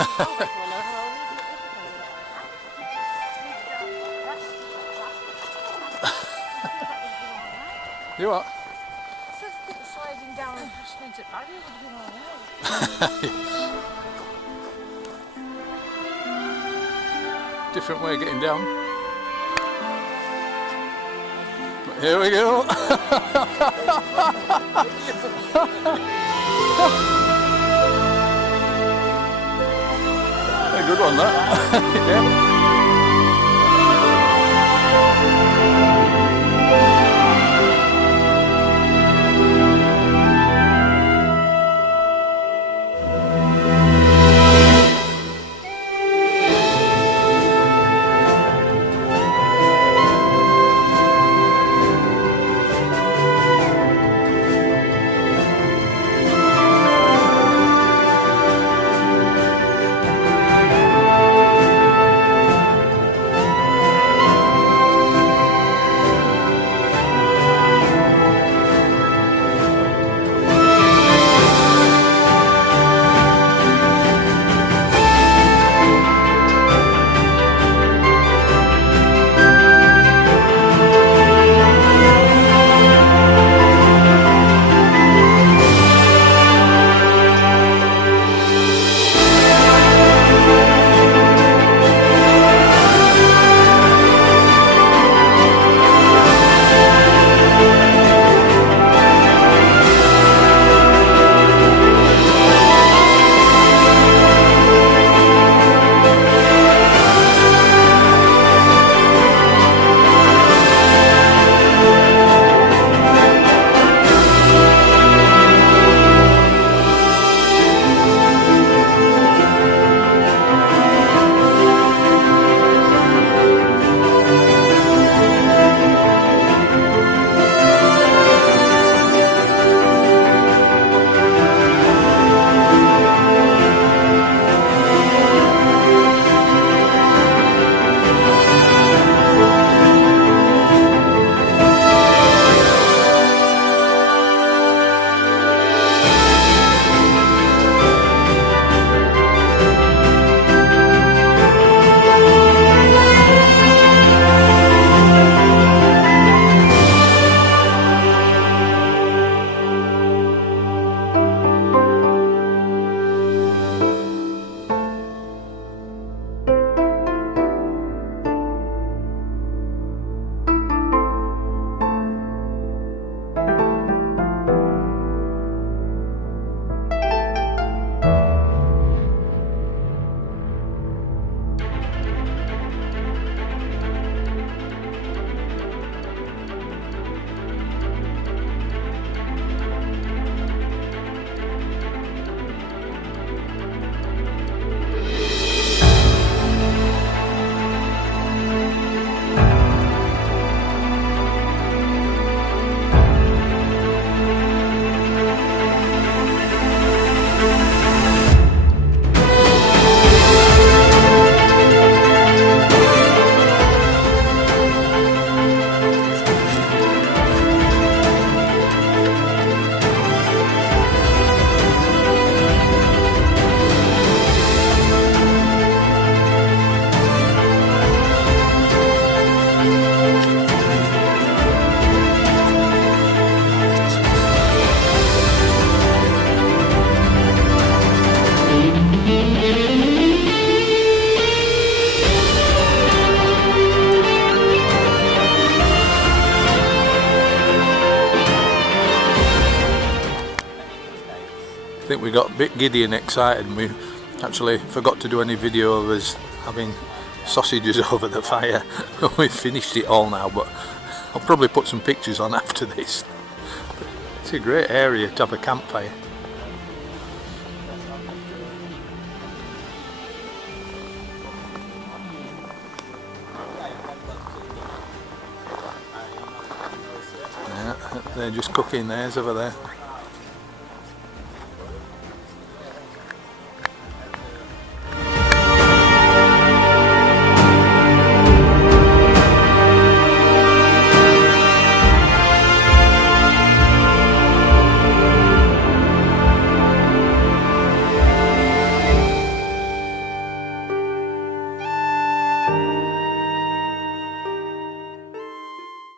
You what? I think sliding down and pushing into the barrier would be alright. Different way of getting down. But here we go. A good one, that. Yeah. I think we got a bit giddy and excited, and we actually forgot to do any video of us having sausages over the fire. We've finished it all now, but I'll probably put some pictures on after this. It's a great area to have a campfire. Yeah, they're just cooking theirs over there.